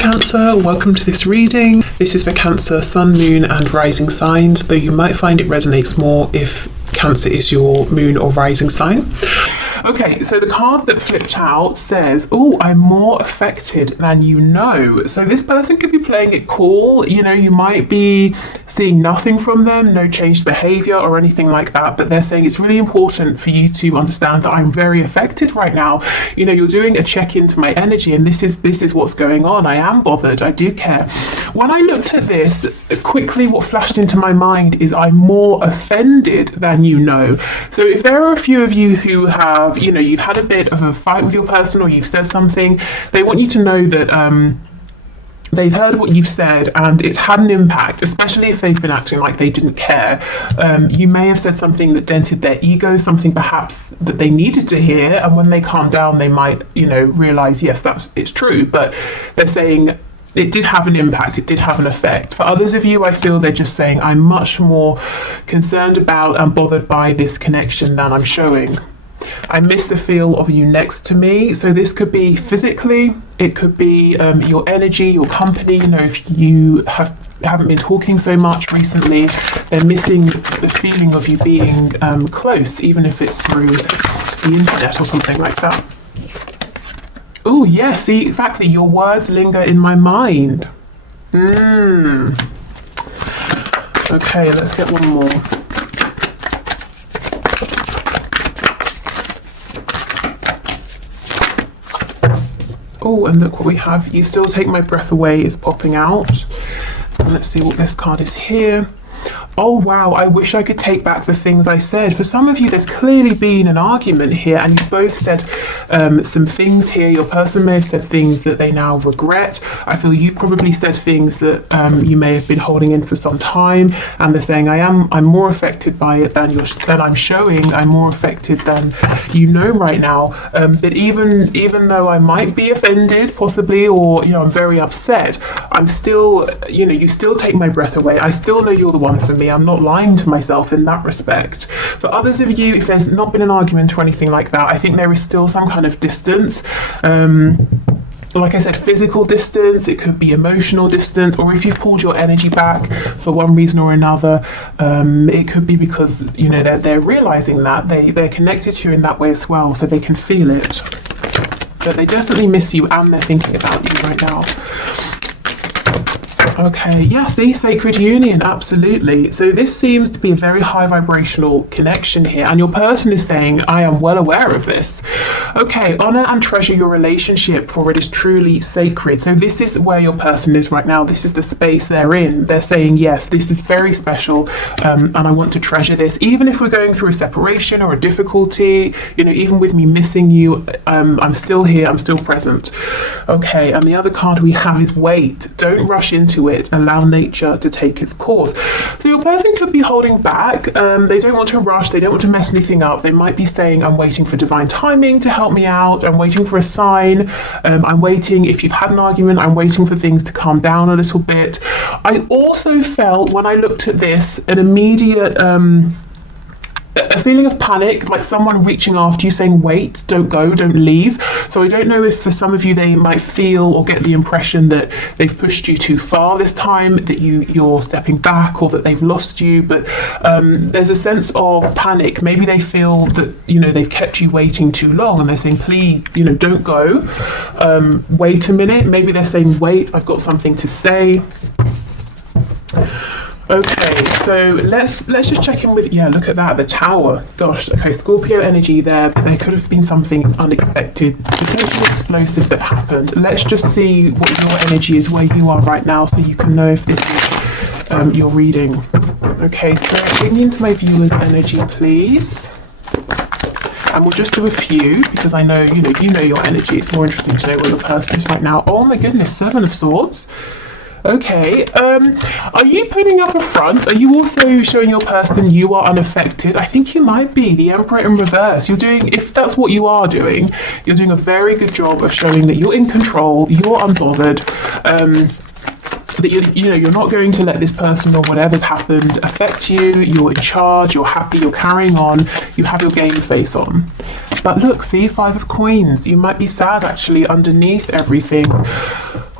Cancer, welcome to this reading. This is for Cancer, Sun, Moon and Rising signs, though you might find it resonates more if Cancer is your moon or rising sign. Okay, so the card that flipped out says, oh, I'm more affected than you know. So this person could be playing it cool. You know, you might be seeing nothing from them, no changed behavior or anything like that, but they're saying it's really important for you to understand that I'm very affected right now. You know, you're doing a check into my energy, and this is what's going on. I am bothered. I do care. When I looked at this, quickly what flashed into my mind is I'm more offended than you know. So if there are a few of you who have, you know, you've had a bit of a fight with your person, or you've said something, they want you to know that they've heard what you've said and it's had an impact, especially if they've been acting like they didn't care. You may have said something that dented their ego, something perhaps that they needed to hear, and when they calm down they might, you know, realize, yes, it's true, but they're saying it did have an impact, it did have an effect. For others of you, I feel they're just saying, I'm much more concerned about and bothered by this connection than I'm showing. I miss the feel of you next to me. So this could be physically, it could be your energy, your company. You know, if you haven't been talking so much recently, they're missing the feeling of you being close, even if it's through the internet or something like that. Oh yes, see, exactly, your words linger in my mind. Okay, let's get one more. Oh, and look what we have. You still take my breath away is popping out. And let's see what this card is here. Oh wow, I wish I could take back the things I said. For some of you, there's clearly been an argument here, and you both said some things here. Your person may have said things that they now regret. I feel you've probably said things that you may have been holding in for some time, and they're saying, I'm more affected by it than I'm showing. I'm more affected than you know right now. But even though I might be offended, possibly, or you know, I'm very upset, I'm still, you know, you still take my breath away. I still know you're the one for me. I'm not lying to myself in that respect. For others of you, if there's not been an argument or anything like that, I think there is still some kind of distance. Like I said, physical distance, it could be emotional distance, or if you've pulled your energy back for one reason or another, it could be because, you know, they're realizing that they're connected to you in that way as well, so they can feel it. But they definitely miss you, and they're thinking about you right now. Okay, yeah, see, sacred union, absolutely. So this seems to be a very high vibrational connection here, and your person is saying, I am well aware of this. Okay, honor and treasure your relationship, for it is truly sacred. So this is where your person is right now. This is the space they're in. They're saying, yes, this is very special, and I want to treasure this. Even if we're going through a separation or a difficulty, you know, even with me missing you, I'm still here, I'm still present. Okay, and the other card we have is wait. Don't rush into it. Allow nature to take its course. So your person could be holding back. They don't want to rush. They don't want to mess anything up. They might be saying, I'm waiting for divine timing to help me out. I'm waiting for a sign. I'm waiting, if you've had an argument, I'm waiting for things to calm down a little bit. I also felt, when I looked at this, an immediate a feeling of panic, like someone reaching after you saying, wait, don't go, don't leave. So I don't know if for some of you they might feel or get the impression that they've pushed you too far this time, that you're stepping back, or that they've lost you, but there's a sense of panic. Maybe they feel that, you know, they've kept you waiting too long, and they're saying, please, you know, don't go, wait a minute. Maybe they're saying, wait, I've got something to say. Okay, so let's just check in with, yeah, look at that, the Tower. Gosh, okay, Scorpio energy there, but there could have been something unexpected, potentially explosive that happened. Let's just see what your energy is where you are right now, so you can know if this is your reading. Okay, so bring into my viewer's energy, please. And we'll just do a few, because I know, you know your energy. It's more interesting to know where your person is right now. Oh my goodness, Seven of Swords. Okay, are you putting up a front? Are you also showing your person you are unaffected? I think you might be. The Emperor in reverse. You're doing, if that's what you are doing, you're doing a very good job of showing that you're in control, you're unbothered, that you're not going to let this person or whatever's happened affect you. You're in charge, you're happy, you're carrying on, you have your game face on. But look, see, Five of Coins. You might be sad actually underneath everything.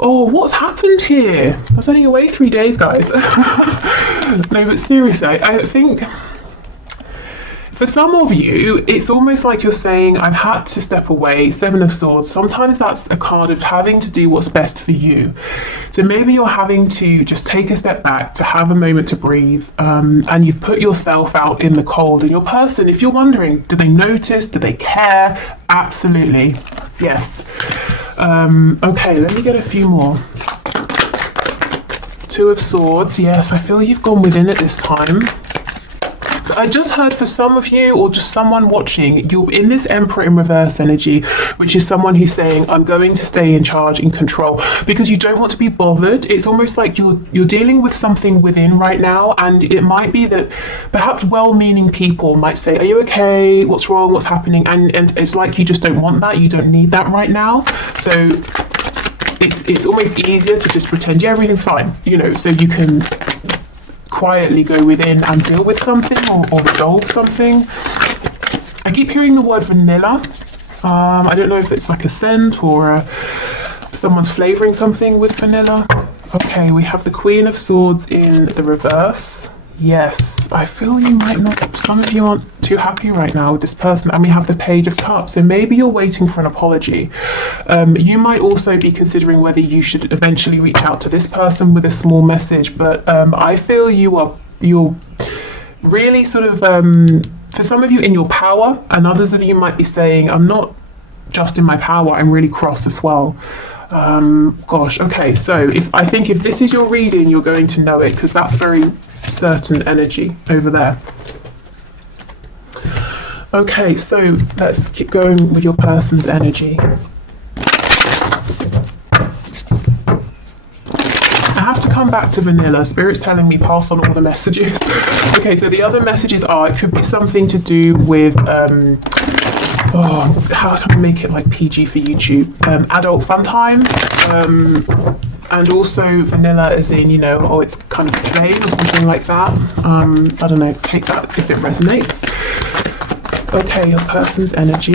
Oh, what's happened here? I was only away 3 days, guys. No, but seriously, I think for some of you, it's almost like you're saying, I've had to step away. Seven of Swords. Sometimes that's a card of having to do what's best for you. So maybe you're having to just take a step back, to have a moment to breathe, and you've put yourself out in the cold. And your person, if you're wondering, do they notice? Do they care? Absolutely. Yes. Okay, let me get a few more. Two of Swords. Yes, I feel you've gone within it this time. I just heard for some of you, or just someone watching, you're in this Emperor in reverse energy, which is someone who's saying, I'm going to stay in charge, in control, because you don't want to be bothered. It's almost like you're dealing with something within right now, and it might be that perhaps well-meaning people might say, are you okay? What's wrong? What's happening? And it's like you just don't want that. You don't need that right now. So it's almost easier to just pretend, yeah, everything's fine, you know, so you can quietly go within and deal with something or resolve something. I keep hearing the word vanilla. I don't know if it's like a scent or someone's flavouring something with vanilla. Okay, we have the Queen of Swords in the reverse. Yes, I feel you might not, some of you aren't too happy right now with this person. And we have the Page of Cups, so maybe you're waiting for an apology. You might also be considering whether you should eventually reach out to this person with a small message, but I feel you're really sort of, for some of you, in your power, and others of you might be saying, I'm not just in my power, I'm really cross as well. Gosh, okay, so I think if this is your reading, you're going to know it, because that's very certain energy over there. Okay, so let's keep going with your person's energy. I have to come back to vanilla. Spirit's telling me pass on all the messages. Okay, so the other messages are, it could be something to do with how can I make it like PG for YouTube? Adult fun time, and also vanilla as in, you know, oh, it's kind of plain or something like that. I don't know, take that if it resonates. Okay, your person's energy.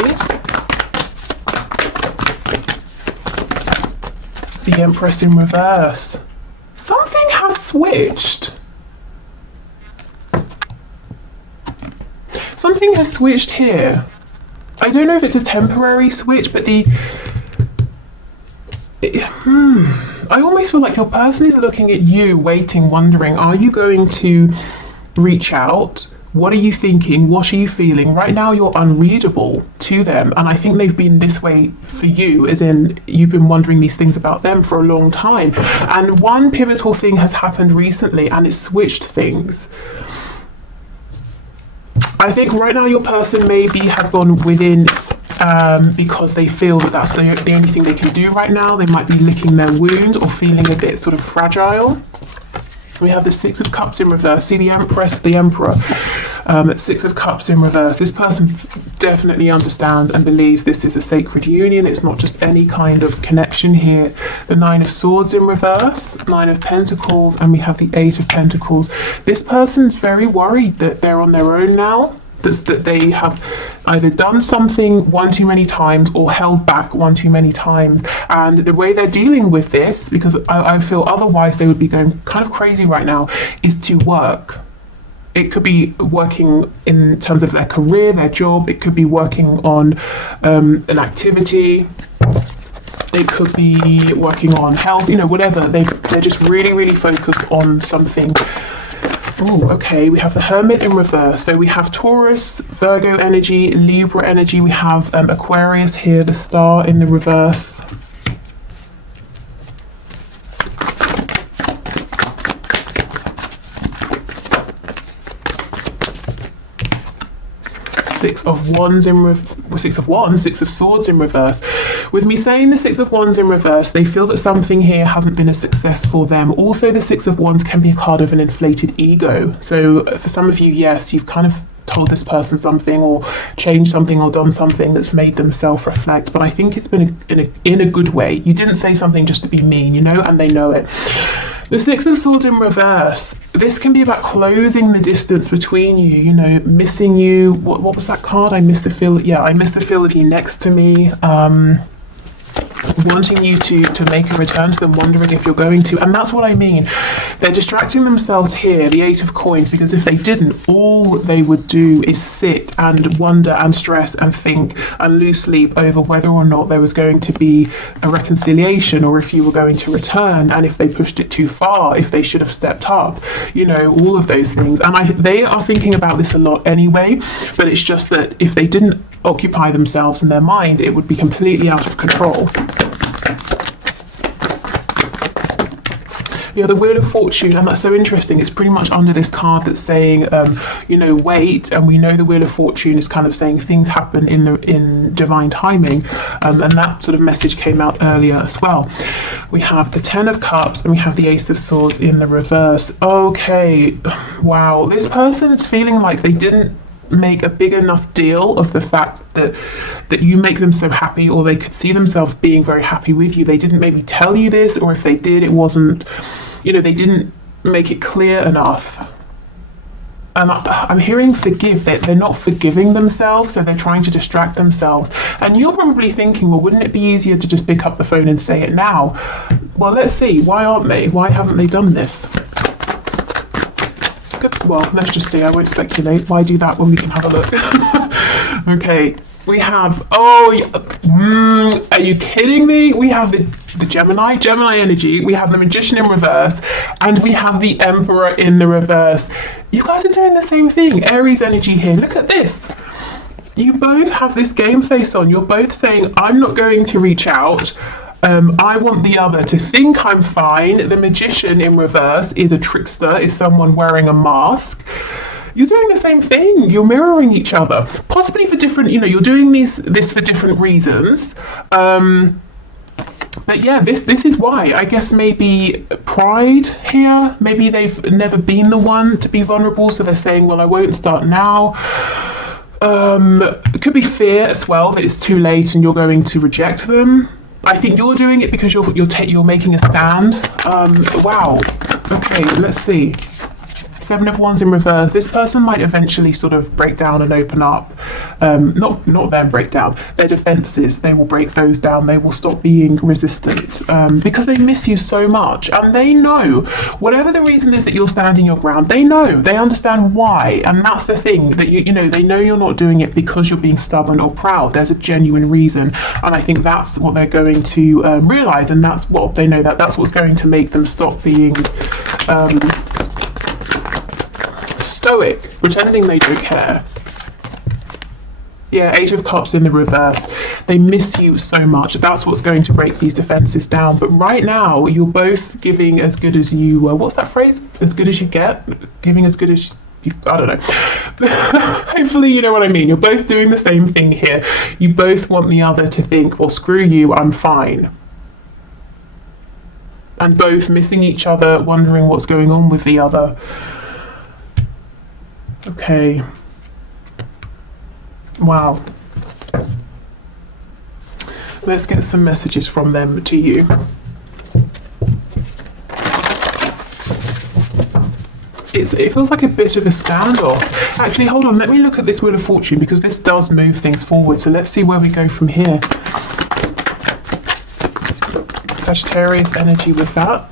The Empress in reverse. Something has switched. Something has switched here. I don't know if it's a temporary switch, but I almost feel like your person is looking at you, waiting, wondering, are you going to reach out? What are you thinking? What are you feeling? Right now you're unreadable to them, and I think they've been this way for you, as in you've been wondering these things about them for a long time. And one pivotal thing has happened recently, and it's switched things. I think right now your person maybe has gone within because they feel that that's the only thing they can do right now. They might be licking their wound or feeling a bit sort of fragile. We have the Six of Cups in reverse. See the Empress, the Emperor. Six of Cups in reverse. This person definitely understands and believes this is a sacred union. It's not just any kind of connection here. The Nine of Swords in reverse, Nine of Pentacles, and we have the Eight of Pentacles. This person's very worried that they're on their own now. That they have either done something one too many times or held back one too many times, and the way they're dealing with this, because I feel otherwise they would be going kind of crazy right now, is to work. It could be working in terms of their career, their job. It could be working on an activity. It could be working on health, you know, whatever. They're just really, really focused on something. Oh, okay, we have the Hermit in reverse. So we have Taurus, Virgo energy, Libra energy. We have Aquarius here, the Star in the reverse. Six of Swords in reverse. With me saying the Six of Wands in reverse, they feel that something here hasn't been a success for them. Also, the Six of Wands can be a card of an inflated ego. So for some of you, yes, you've kind of told this person something or changed something or done something that's made them self-reflect, but I think it's been in a good way. You didn't say something just to be mean, you know, and they know it. The Six of Swords in reverse, this can be about closing the distance between you, you know, missing you. What was that card? I miss the feel of you next to me. wanting you to make a return to them, wondering if you're going to. And that's what I mean. They're distracting themselves here, the 8 of coins, because if they didn't, all they would do is sit and wonder and stress and think and lose sleep over whether or not there was going to be a reconciliation, or if you were going to return, and if they pushed it too far, if they should have stepped up, you know, all of those things. And they are thinking about this a lot anyway, but it's just that if they didn't occupy themselves in their mind, it would be completely out of control. Yeah, the Wheel of Fortune, and that's so interesting. It's pretty much under this card that's saying, you know, wait. And we know the Wheel of Fortune is kind of saying things happen in divine timing, and that sort of message came out earlier as well. We have the 10 of Cups and we have the Ace of Swords in the reverse. Okay, wow. This person is feeling like they didn't make a big enough deal of the fact that you make them so happy, or they could see themselves being very happy with you. They didn't maybe tell you this, or if they did, it wasn't, you know, they didn't make it clear enough. And I'm hearing forgive. They're not forgiving themselves, so they're trying to distract themselves. And you're probably thinking, well, wouldn't it be easier to just pick up the phone and say it now? Well, let's see. Why aren't they? Why haven't they done this? Well, let's just see. I won't speculate. Why do that when we can have a look? Okay, we have, are you kidding me? We have the Gemini energy, we have the Magician in reverse, and we have the Emperor in the reverse. You guys are doing the same thing. Aries energy here. Look at this. You both have this game face on. You're both saying, I'm not going to reach out. I want the other to think I'm fine. The Magician in reverse is a trickster, is someone wearing a mask. You're doing the same thing. You're mirroring each other, possibly for different, you know, you're doing this for different reasons. But yeah, this is why. I guess maybe pride here. Maybe they've never been the one to be vulnerable, so they're saying, well, I won't start now. It could be fear as well, that it's too late and you're going to reject them. I think you're doing it because you're making a stand. Wow. Okay, let's see. 7 of Wands in reverse. This person might eventually sort of break down and open up. Not them break down. Their defenses, they will break those down. They will stop being resistant because they miss you so much. And they know, whatever the reason is that you're standing your ground, they know, they understand why. And that's the thing, that you know, they know you're not doing it because you're being stubborn or proud. There's a genuine reason. And I think that's what they're going to realize. And that's what they know, that's what's going to make them stop being stoic, pretending they don't care. Yeah, 8 of Cups in the reverse. They miss you so much. That's what's going to break these defenses down. But right now, you're both giving as good as you, what's that phrase? As good as you get? Giving as good as you, I don't know. Hopefully you know what I mean. You're both doing the same thing here. You both want the other to think, well, screw you, I'm fine. And both missing each other, wondering what's going on with the other. Okay. Wow. Let's get some messages from them to you. It feels like a bit of a standoff. Actually, hold on. Let me look at this Wheel of Fortune, because this does move things forward. So let's see where we go from here. Sagittarius energy with that.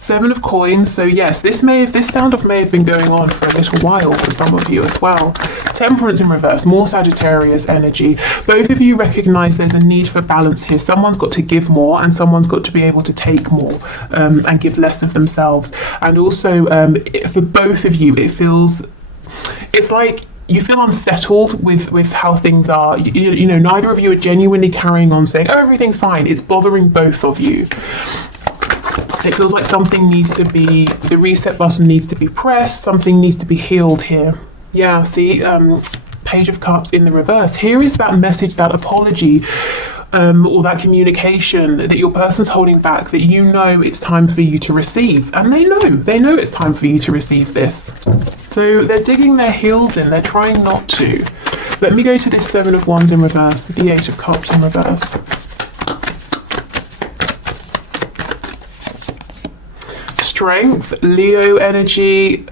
7 of Coins. So yes, this standoff may have been going on for a little while for some of you as well. Temperance in reverse, more Sagittarius energy. Both of you recognize there's a need for balance here. Someone's got to give more and someone's got to be able to take more and give less of themselves. And also for both of you, it's like you feel unsettled with how things are. You know, neither of you are genuinely carrying on saying, oh, everything's fine. It's bothering both of you. It feels like something needs to be, the reset button needs to be pressed, something needs to be healed here. Yeah, see, Page of Cups in the reverse. Here is that message, that apology, or that communication that your person's holding back, that you know it's time for you to receive. And they know it's time for you to receive this. So they're digging their heels in, they're trying not to. Let me go to this 7 of Wands in reverse, the 8 of Cups in reverse. Strength, Leo energy.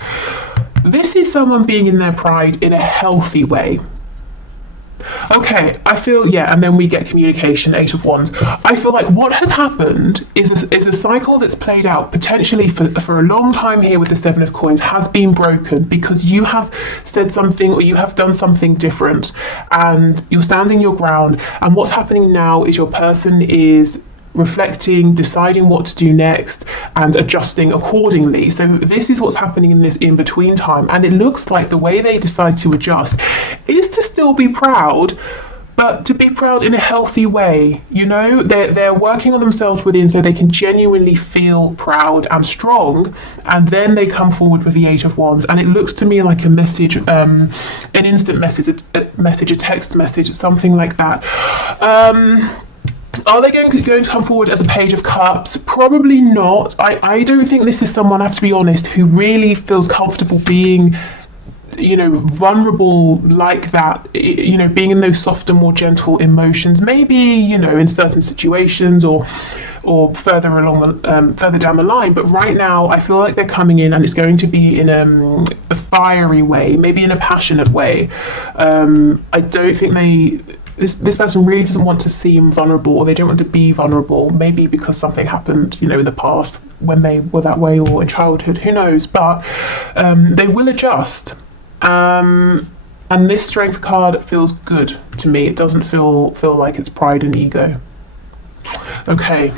This is someone being in their pride in a healthy way. Okay, I feel, yeah, and then we get communication, Eight of Wands. I feel like what has happened is a cycle that's played out potentially for a long time here with the Seven of Coins has been broken because you have said something or you have done something different and you're standing your ground. And what's happening now is your person is reflecting, deciding what to do next, and adjusting accordingly. So this is what's happening in this in between time, and it looks like the way they decide to adjust is to still be proud, but to be proud in a healthy way. You know, they're working on themselves within so they can genuinely feel proud and strong, and then they come forward with the Eight of Wands, and it looks to me like a message, an instant message, a text message, something like that. Are they going to come forward as a Page of Cups? Probably not. I don't think this is someone, I have to be honest, who really feels comfortable being, you know, vulnerable like that, you know, being in those softer, more gentle emotions, maybe, you know, in certain situations or further along the further down the line. But right now I feel like they're coming in and it's going to be in a fiery way, maybe in a passionate way. I don't think this person really doesn't want to seem vulnerable, or they don't want to be vulnerable, maybe because something happened, you know, in the past when they were that way, or in childhood, who knows. But they will adjust, and this Strength card feels good to me. It doesn't feel like it's pride and ego. Okay,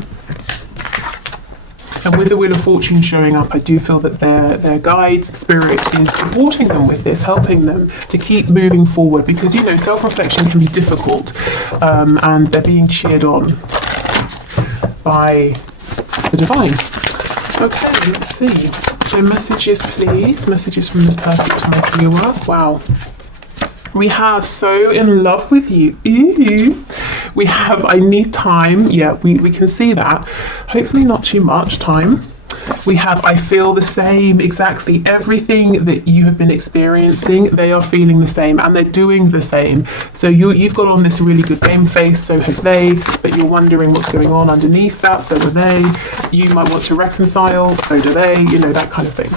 and with the Wheel of Fortune showing up, I do feel that their guides, spirit, is supporting them with this, helping them to keep moving forward, because, you know, self-reflection can be difficult, and they're being cheered on by the divine. Okay, let's see. So messages, please. Messages from this perfect time for your work. Wow. We have So in Love with You. Ooh. We have I Need Time. Yeah, we can see that. Hopefully not too much time. We have I Feel the Same. Exactly everything that you have been experiencing, they are feeling the same and they're doing the same. So you've got on this really good game face, so have they, but you're wondering what's going on underneath that, so do they. You might want to reconcile, so do they, you know, that kind of thing.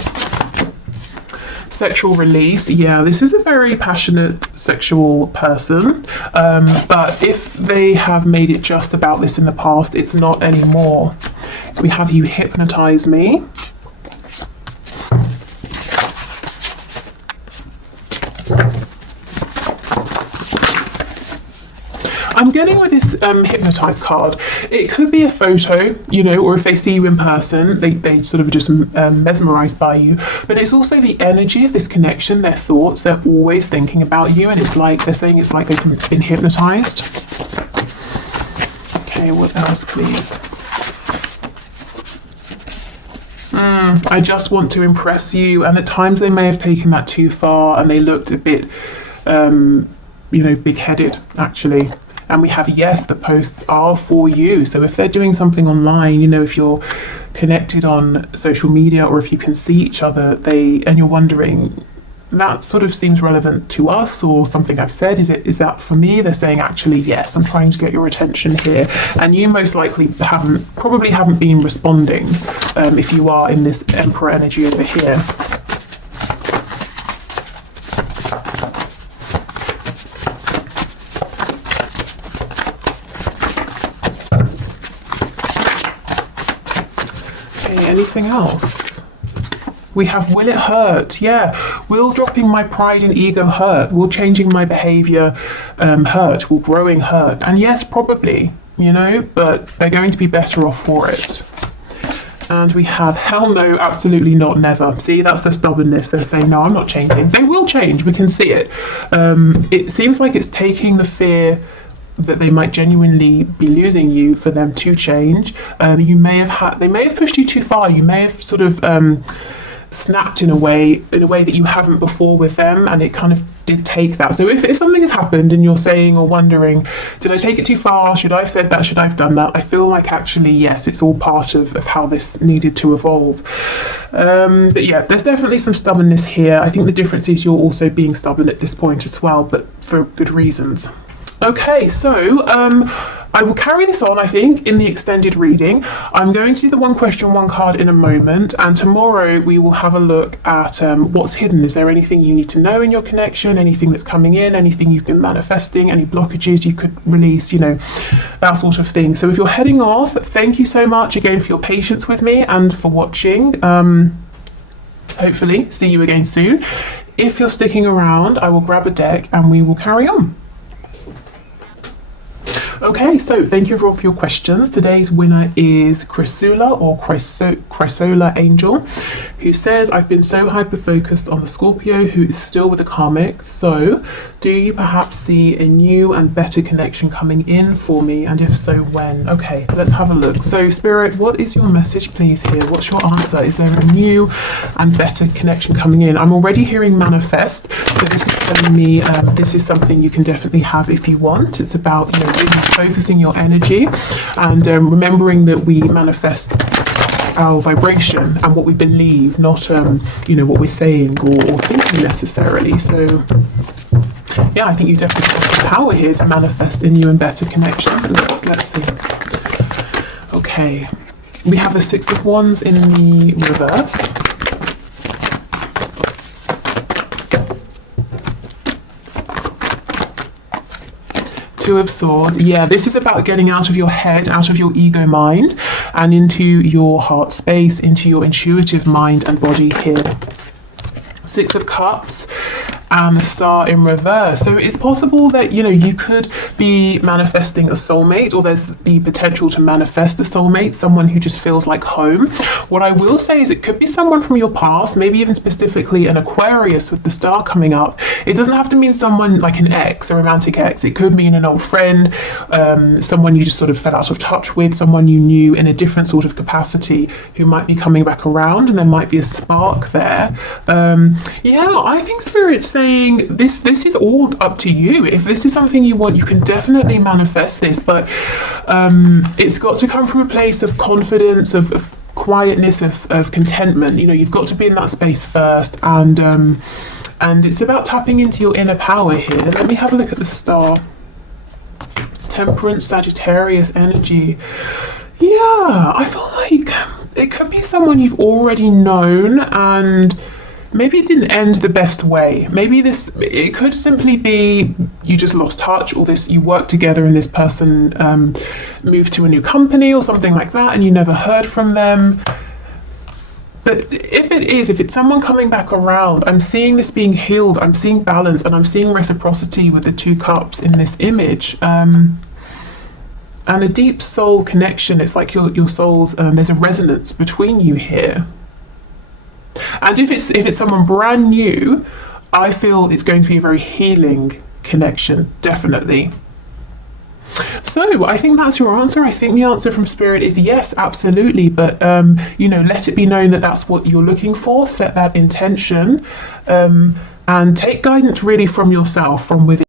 Sexual release, yeah, this is a very passionate sexual person, but if they have made it just about this in the past, it's not anymore. We have You Hypnotize Me. I'm getting with this hypnotized card, it could be a photo, you know, or if they see you in person, they sort of just mesmerized by you, but it's also the energy of this connection, their thoughts, they're always thinking about you, and it's like they're saying it's like they've been hypnotized. Okay, what else, please? I just want to impress you, and at times they may have taken that too far and they looked a bit, you know, big-headed, actually. And we have Yes, the posts are for you. So if they're doing something online, you know, if you're connected on social media or if you can see each other, and you're wondering, that sort of seems relevant to us or something I've said, is that for me? They're saying, actually, yes, I'm trying to get your attention here. And you most likely probably haven't been responding if you are in this Emperor energy over here. Anything else? We have Will It Hurt? Yeah, will dropping my pride and ego hurt? Will changing my behavior hurt? Will growing hurt? And yes, probably, you know, but they're going to be better off for it. And we have Hell No, Absolutely Not, Never. See, that's the stubbornness. They're saying, no, I'm not changing. They will change, we can see it. It seems like it's taking the fear that they might genuinely be losing you for them to change. They may have pushed you too far. You may have sort of snapped in a way that you haven't before with them, and it kind of did take that. So if something has happened and you're saying or wondering, did I take it too far? Should I have said that? Should I have done that? I feel like actually, yes, it's all part of how this needed to evolve. But yeah, there's definitely some stubbornness here. I think the difference is you're also being stubborn at this point as well, but for good reasons. Okay, so I will carry this on, I think, in the extended reading. I'm going to do the one question, one card in a moment, and tomorrow we will have a look at what's hidden. Is there anything you need to know in your connection, anything that's coming in, anything you've been manifesting, any blockages you could release, you know, that sort of thing. So if you're heading off, thank you so much again for your patience with me and for watching. Hopefully see you again soon. If you're sticking around, I will grab a deck and we will carry on. Okay, so thank you for all of your questions. Today's winner is Chrysula, or Chrysola Angel, who says, I've been so hyper-focused on the Scorpio who is still with the karmic, so do you perhaps see a new and better connection coming in for me, and if so, when? Okay, let's have a look. So Spirit, what is your message please here? What's your answer? Is there a new and better connection coming in? I'm already hearing manifest, so this is telling me this is something you can definitely have if you want. It's about, you know, really focusing your energy and remembering that we manifest our vibration and what we believe, not you know, what we're saying or thinking necessarily. So yeah, I think you definitely have the power here to manifest a new and better connection. Let's see. Okay, we have the Six of Wands in the reverse. Two of Swords. Yeah, this is about getting out of your head, out of your ego mind, and into your heart space, into your intuitive mind and body here. Six of Cups and the Star in reverse. So it's possible that, you know, you could be manifesting a soulmate, or there's the potential to manifest a soulmate, someone who just feels like home. What I will say is it could be someone from your past, maybe even specifically an Aquarius with the Star coming up. It doesn't have to mean someone like an ex, a romantic ex. It could mean an old friend, someone you just sort of fell out of touch with, someone you knew in a different sort of capacity who might be coming back around, and there might be a spark there. Yeah, I think Spirit's saying this is all up to you. If this is something you want, you can definitely manifest this, but it's got to come from a place of confidence, of quietness, of contentment. You know, you've got to be in that space first, and it's about tapping into your inner power here. Let me have a look at the Star. Temperance, Sagittarius energy. Yeah, I feel like it could be someone you've already known, and maybe it didn't end the best way. Maybe it could simply be you just lost touch, or you worked together and this person moved to a new company or something like that and you never heard from them. But if it's someone coming back around, I'm seeing this being healed, I'm seeing balance, and I'm seeing reciprocity with the Two Cups in this image. And a deep soul connection. It's like your souls, there's a resonance between you here. And if it's someone brand new, I feel it's going to be a very healing connection, definitely. So I think that's your answer. I think the answer from Spirit is yes, absolutely. But you know, let it be known that that's what you're looking for. Set that intention, and take guidance really from yourself, from within.